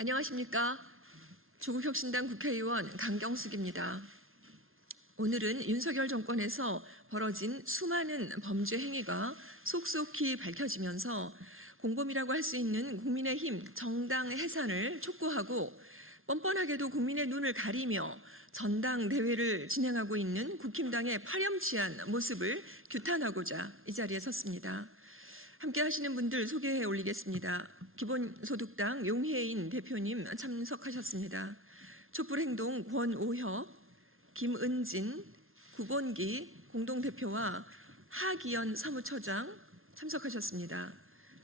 안녕하십니까. 조국혁신당 국회의원 강경숙입니다. 오늘은 윤석열 정권에서 벌어진 수많은 범죄 행위가 속속히 밝혀지면서 공범이라고 할 수 있는 국민의힘 정당 해산을 촉구하고 뻔뻔하게도 국민의 눈을 가리며 전당대회를 진행하고 있는 국힘당의 파렴치한 모습을 규탄하고자 이 자리에 섰습니다. 함께 하시는 분들 소개해 올리겠습니다. 기본소득당 용혜인 대표님 참석하셨습니다. 촛불행동 권오혁, 김은진, 구본기 공동대표와 하기현 사무처장 참석하셨습니다.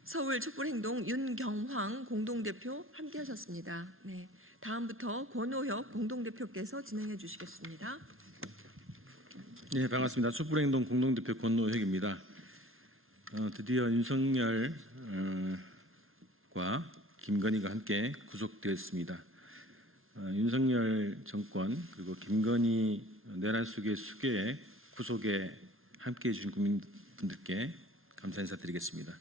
서울 촛불행동 윤경황 공동대표 함께 하셨습니다. 네, 다음부터 권오혁 공동대표께서 진행해 주시겠습니다. 네, 반갑습니다. 촛불행동 공동대표 권오혁입니다. 드디어 윤석열과 김건희가 함께 구속되었습니다. 윤석열 정권 그리고 김건희 내란 속의 수괴에 구속에 함께해 주신 국민분들께 감사 인사드리겠습니다.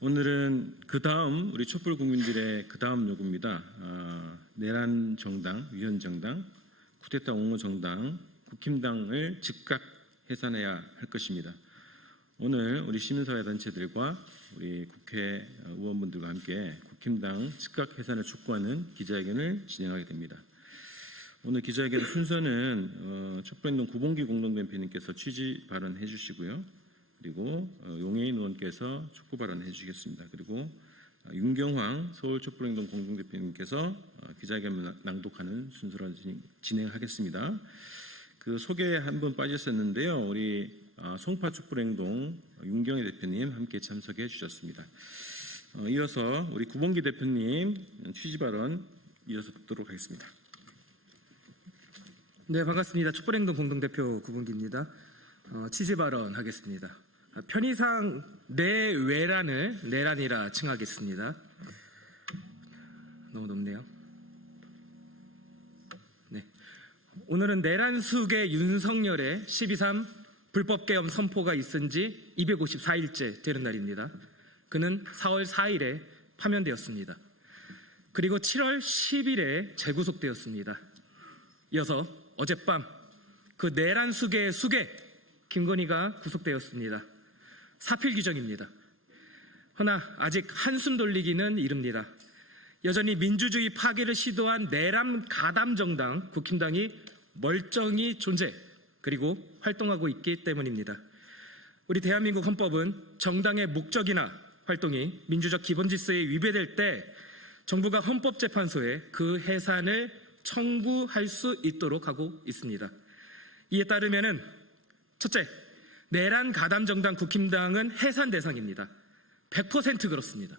오늘은 그 다음 우리 촛불 국민들의 그 다음 요구입니다. 내란 정당, 위헌 정당, 쿠데타 옹호 정당, 국힘당을 즉각 해산해야 할 것입니다. 오늘 우리 시민사회 단체들과 우리 국회의원분들과 함께 국힘당 즉각 해산을 촉구하는 기자회견을 진행하게 됩니다. 오늘 기자회견 순서는 촛불행동 구본기 공동대표님께서 취지 발언해 주시고요. 그리고 용혜인 의원께서 촉구 발언해 주시겠습니다. 그리고 윤경황 서울 촛불행동 공동대표님께서 기자회견을 낭독하는 순서로 진행하겠습니다. 그 소개 한 분 빠졌었는데요. 우리 송파 촛불행동 윤경혜 대표님 함께 참석해 주셨습니다. 이어서 우리 구본기 대표님 취지 발언 이어서 듣도록 하겠습니다. 네, 반갑습니다. 촛불행동 공동대표 구본기입니다. 취지 발언 하겠습니다. 편의상 내외란을 내란이라 칭하겠습니다. 너무 높네요. 네, 오늘은 내란 수괴 윤석열의 12.3 불법개헌 선포가 있은 지 254일째 되는 날입니다. 그는 4월 4일에 파면되었습니다. 그리고 7월 10일에 재구속되었습니다. 이어서 어젯밤 그 내란 수괴의 수괴 김건희가 구속되었습니다. 사필 규정입니다. 허나 아직 한숨 돌리기는 이릅니다. 여전히 민주주의 파괴를 시도한 내란 가담 정당 국힘당이 멀쩡히 존재 그리고 활동하고 있기 때문입니다. 우리 대한민국 헌법은 정당의 목적이나 활동이 민주적 기본 질서에 위배될 때 정부가 헌법재판소에 그 해산을 청구할 수 있도록 하고 있습니다. 이에 따르면은 첫째, 내란 가담 정당 국힘당은 해산 대상입니다. 100% 그렇습니다.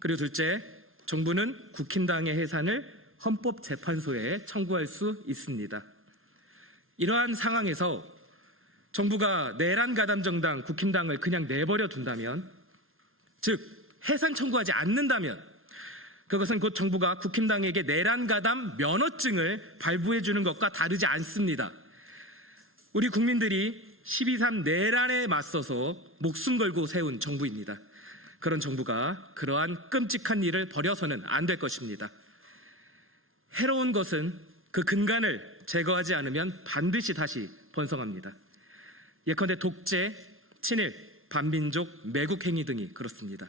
그리고 둘째, 정부는 국힘당의 해산을 헌법재판소에 청구할 수 있습니다. 이러한 상황에서 정부가 내란 가담 정당 국힘당을 그냥 내버려 둔다면, 즉 해산 청구하지 않는다면 그것은 곧 정부가 국힘당에게 내란 가담 면허증을 발부해 주는 것과 다르지 않습니다. 우리 국민들이 12.3 내란에 맞서서 목숨 걸고 세운 정부입니다. 그런 정부가 그러한 끔찍한 일을 벌여서는 안 될 것입니다. 해로운 것은 그 근간을 제거하지 않으면 반드시 다시 번성합니다. 예컨대 독재, 친일, 반민족, 매국 행위 등이 그렇습니다.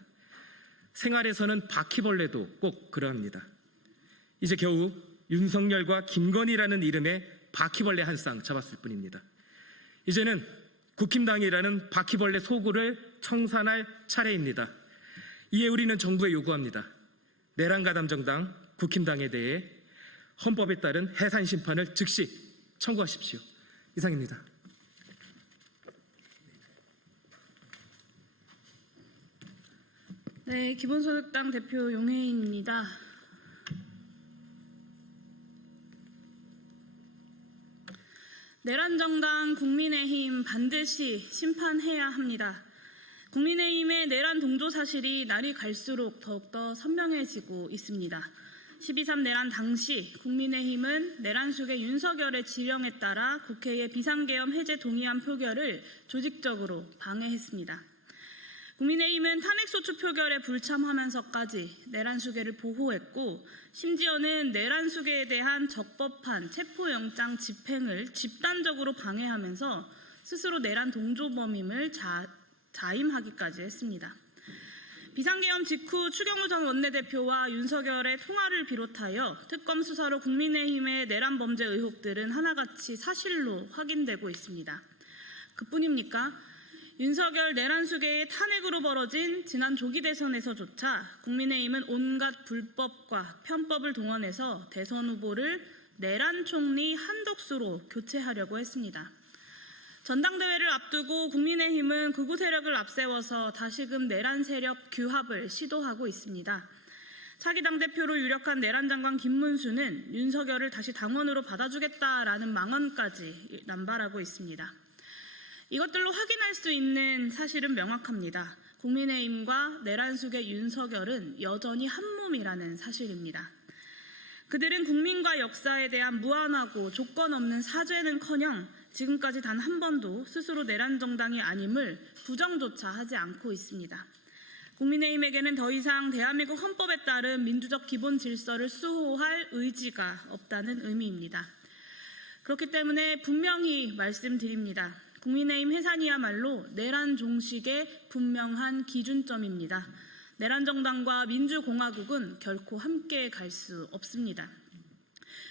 생활에서는 바퀴벌레도 꼭 그러합니다. 이제 겨우 윤석열과 김건희라는 이름의 바퀴벌레 한 쌍 잡았을 뿐입니다. 이제는 국힘당이라는 바퀴벌레 소굴을 청산할 차례입니다. 이에 우리는 정부에 요구합니다. 내란 가담 정당 국힘당에 대해 헌법에 따른 해산 심판을 즉시 청구하십시오. 이상입니다. 네, 기본소득당 대표 용혜인입니다. 내란 정당 국민의힘 반드시 심판해야 합니다. 국민의힘의 내란 동조 사실이 날이 갈수록 더욱더 선명해지고 있습니다. 12.3 내란 당시 국민의힘은 내란 수괴 윤석열의 지령에 따라 국회의 비상계엄 해제 동의안 표결을 조직적으로 방해했습니다. 국민의힘은 탄핵소추 표결에 불참하면서까지 내란수계를 보호했고 심지어는 내란수계에 대한 적법한 체포영장 집행을 집단적으로 방해하면서 스스로 내란 동조범임을 자임하기까지 했습니다. 비상계엄 직후 추경호 전 원내대표와 윤석열의 통화를 비롯하여 특검 수사로 국민의힘의 내란 범죄 의혹들은 하나같이 사실로 확인되고 있습니다. 그뿐입니까? 윤석열 내란 수계의 탄핵으로 벌어진 지난 조기 대선에서조차 국민의힘은 온갖 불법과 편법을 동원해서 대선 후보를 내란 총리 한덕수로 교체하려고 했습니다. 전당대회를 앞두고 국민의힘은 극우 세력을 앞세워서 다시금 내란 세력 규합을 시도하고 있습니다. 차기 당대표로 유력한 내란 장관 김문수는 윤석열을 다시 당원으로 받아주겠다라는 망언까지 남발하고 있습니다. 이것들로 확인할 수 있는 사실은 명확합니다. 국민의힘과 내란숙의 윤석열은 여전히 한 몸이라는 사실입니다. 그들은 국민과 역사에 대한 무한하고 조건 없는 사죄는커녕 지금까지 단 한 번도 스스로 내란 정당이 아님을 부정조차 하지 않고 있습니다. 국민의힘에게는 더 이상 대한민국 헌법에 따른 민주적 기본 질서를 수호할 의지가 없다는 의미입니다. 그렇기 때문에 분명히 말씀드립니다. 국민의힘 해산이야말로 내란 종식의 분명한 기준점입니다. 내란 정당과 민주공화국은 결코 함께 갈 수 없습니다.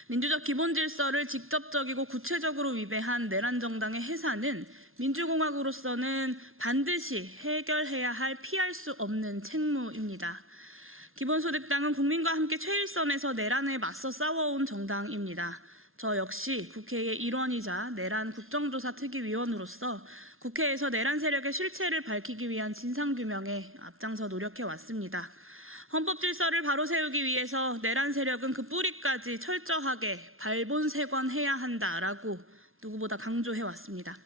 민주적 기본 질서를 직접적이고 구체적으로 위배한 내란 정당의 해산은 민주공화국으로서는 반드시 해결해야 할 피할 수 없는 책무입니다. 기본소득당은 국민과 함께 최일선에서 내란에 맞서 싸워온 정당입니다. 저 역시 국회의 일원이자 내란 국정조사 특위위원으로서 국회에서 내란 세력의 실체를 밝히기 위한 진상규명에 앞장서 노력해왔습니다. 헌법 질서를 바로 세우기 위해서 내란 세력은 그 뿌리까지 철저하게 발본색원해야 한다라고 누구보다 강조해왔습니다.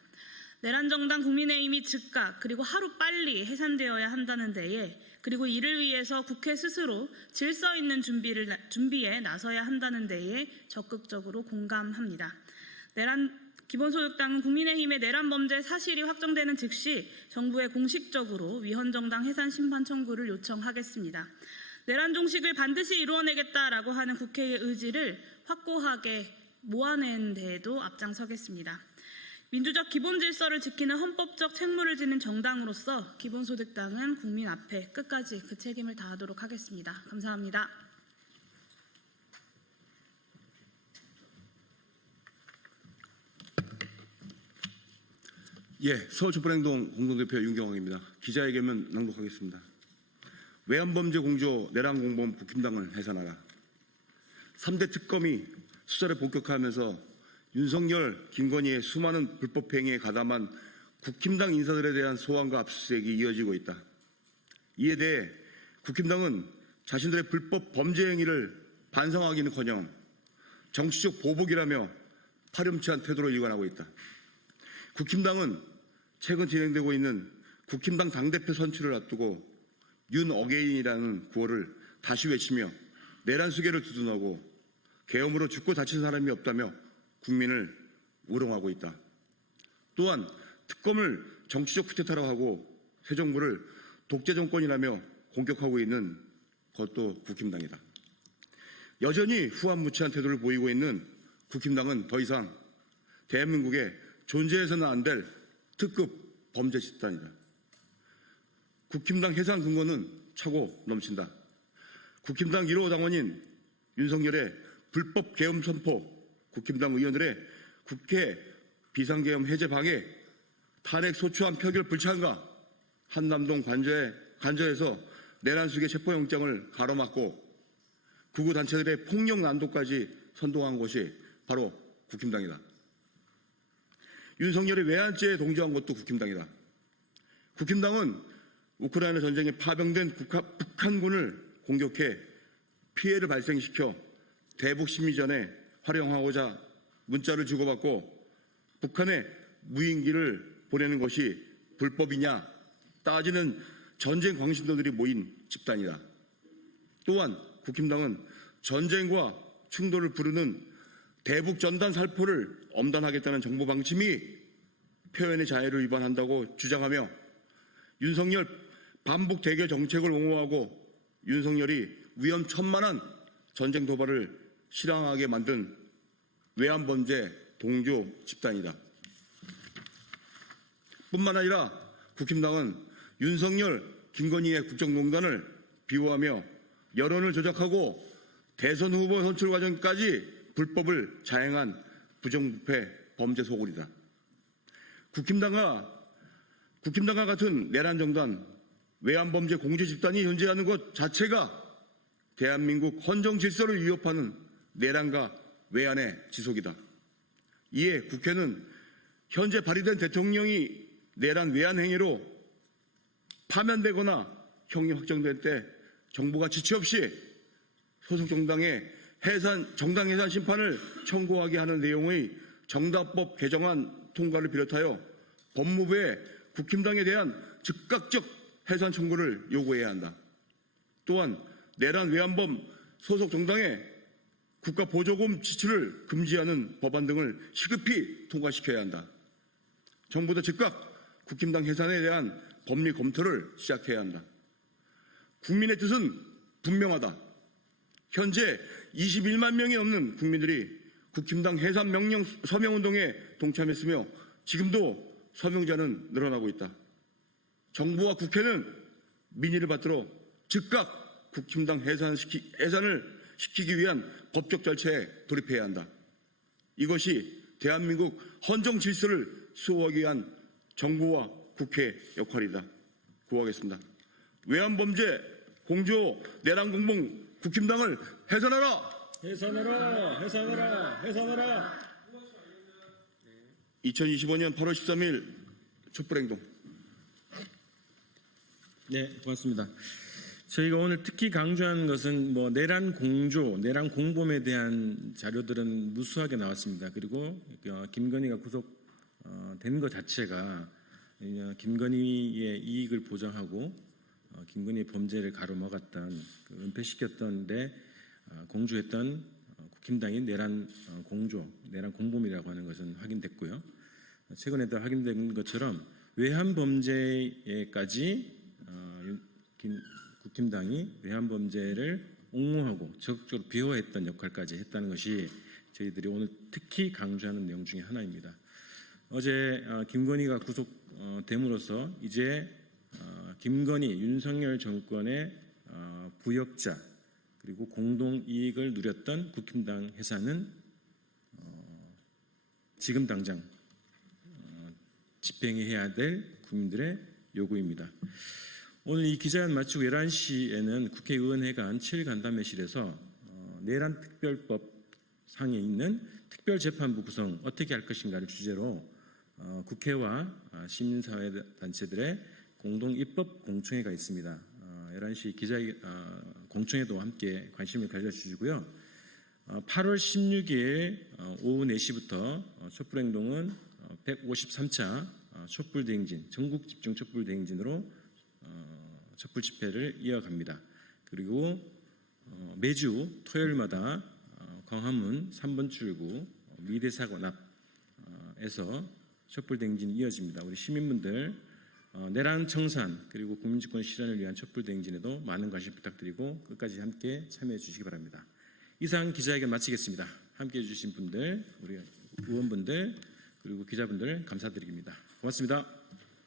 내란 정당 국민의힘이 즉각 그리고 하루빨리 해산되어야 한다는 데에 그리고 이를 위해서 국회 스스로 질서 있는 준비에 나서야 한다는 데에 적극적으로 공감합니다. 기본소득당은 국민의힘의 내란 범죄 사실이 확정되는 즉시 정부에 공식적으로 위헌정당 해산 심판 청구를 요청하겠습니다. 내란 종식을 반드시 이루어내겠다라고 하는 국회의 의지를 확고하게 모아내는 데에도 앞장서겠습니다. 민주적 기본 질서를 지키는 헌법적 책무를 지닌 정당으로서 기본소득당은 국민 앞에 끝까지 그 책임을 다하도록 하겠습니다. 감사합니다. 서울촛불행동 공동대표 윤경왕입니다. 기자회견문 낭독하겠습니다. 외환범죄 공조 내란공범 국힘당을 해산하라. 3대 특검이 수사를 본격화하면서 윤석열, 김건희의 수많은 불법 행위에 가담한 국힘당 인사들에 대한 소환과 압수수색이 이어지고 있다. 이에 대해 국힘당은 자신들의 불법 범죄 행위를 반성하기는커녕 정치적 보복이라며 파렴치한 태도로 일관하고 있다. 국힘당은 최근 진행되고 있는 국힘당 당대표 선출을 앞두고 윤어게인이라는 구호를 다시 외치며 내란 수계를 두둔하고 계엄으로 죽고 다친 사람이 없다며 국민을 우롱하고 있다. 또한 특검을 정치적 쿠데타라고 하고 새 정부를 독재 정권이라며 공격하고 있는 것도 국힘당이다. 여전히 후한무치한 태도를 보이고 있는 국힘당은 더 이상 대한민국에 존재해서는 안 될 특급 범죄 집단이다. 국힘당 해산 근거는 차고 넘친다. 국힘당 1호 당원인 윤석열의 불법 계엄 선포, 국힘당 의원들의 국회 비상계엄 해제 방해, 탄핵 소추안 표결 불참과 한남동 관저에서 내란숙의 체포영장을 가로막고 극우 단체들의 폭력 난도까지 선동한 것이 바로 국힘당이다. 윤석열이 외환죄에 동조한 것도 국힘당이다. 국힘당은 우크라이나 전쟁에 파병된 북한군을 공격해 피해를 발생시켜 대북 심리전에 활용하고자 문자를 주고받고 북한에 무인기를 보내는 것이 불법이냐 따지는 전쟁 광신도들이 모인 집단이다. 또한 국힘당은 전쟁과 충돌을 부르는 대북 전단 살포를 엄단하겠다는 정부 방침이 표현의 자유를 위반한다고 주장하며 윤석열 반복 대결 정책을 옹호하고 윤석열이 위험천만한 전쟁 도발을 실행하게 만든 외환범죄 동조 집단이다. 뿐만 아니라 국힘당은 윤석열, 김건희의 국정농단을 비호하며 여론을 조작하고 대선 후보 선출 과정까지 불법을 자행한 부정부패 범죄 소굴이다. 국힘당과 같은 내란정당, 외환범죄 공조 집단이 존재하는 것 자체가 대한민국 헌정 질서를 위협하는 내란과 외환의 지속이다. 이에 국회는 현재 발의된 대통령이 내란 외환 행위로 파면되거나 형이 확정될 때 정부가 지체 없이 소속 정당의 정당 해산 심판을 청구하게 하는 내용의 정당법 개정안 통과를 비롯하여 법무부에 국힘당에 대한 즉각적 해산 청구를 요구해야 한다. 또한 내란 외환범 소속 정당의 국가 보조금 지출을 금지하는 법안 등을 시급히 통과시켜야 한다. 정부도 즉각 국힘당 해산에 대한 법리 검토를 시작해야 한다. 국민의 뜻은 분명하다. 현재 21만 명이 넘는 국민들이 국힘당 해산 명령 서명운동에 동참했으며 지금도 서명자는 늘어나고 있다. 정부와 국회는 민의를 받들어 즉각 국힘당 해산을 시키기 위한 법적 절차에 돌입해야 한다. 이것이 대한민국 헌정 질서를 수호하기 위한 정부와 국회의 역할이다. 구하겠습니다. 외환범죄 공조 내란 공범 국힘당을 해산하라! 해산하라! 해산하라! 해산하라! 2025년 8월 13일 촛불행동. 네, 고맙습니다. 저희가 오늘 특히 강조한 것은 내란 공조, 내란 공범에 대한 자료들은 무수하게 나왔습니다. 그리고 김건희가 구속된 것 자체가 김건희의 이익을 보장하고 김건희의 범죄를 가로막았던 은폐시켰던 데 공조했던 국힘당이 내란 공조, 내란 공범이라고 하는 것은 확인됐고요. 최근에 더 확인된 것처럼 외환 범죄에까지 국힘당이 외환 범죄를 옹호하고 적극적으로 비호했던 역할까지 했다는 것이 저희들이 오늘 특히 강조하는 내용 중에 하나입니다. 어제 김건희가 구속됨으로써 이제 김건희, 윤석열 정권의 부역자 그리고 공동 이익을 누렸던 국힘당 해산은 지금 당장 집행해야 될 국민들의 요구입니다. 오늘 이 기자회견 마치고 11시에는 국회의원회관 7간담회실에서 내란 특별법 상에 있는 특별재판부 구성 어떻게 할 것인가를 주제로 국회와 시민사회단체들의 공동 입법 공청회가 있습니다. 11시 공청회도 함께 관심을 가져주시고요. 8월 16일 오후 4시부터 촛불행동은 153차 촛불대행진, 전국집중 촛불대행진으로 촛불 집회를 이어갑니다. 그리고 매주 토요일마다 광화문 3번 출구 미대사관 앞에서 촛불대행진이 이어집니다. 우리 시민분들 내란 청산 그리고 국민주권 실현을 위한 촛불대행진에도 많은 관심 부탁드리고 끝까지 함께 참여해 주시기 바랍니다. 이상 기자회견 마치겠습니다. 함께해 주신 분들, 우리 의원분들 그리고 기자분들 감사드립니다. 고맙습니다.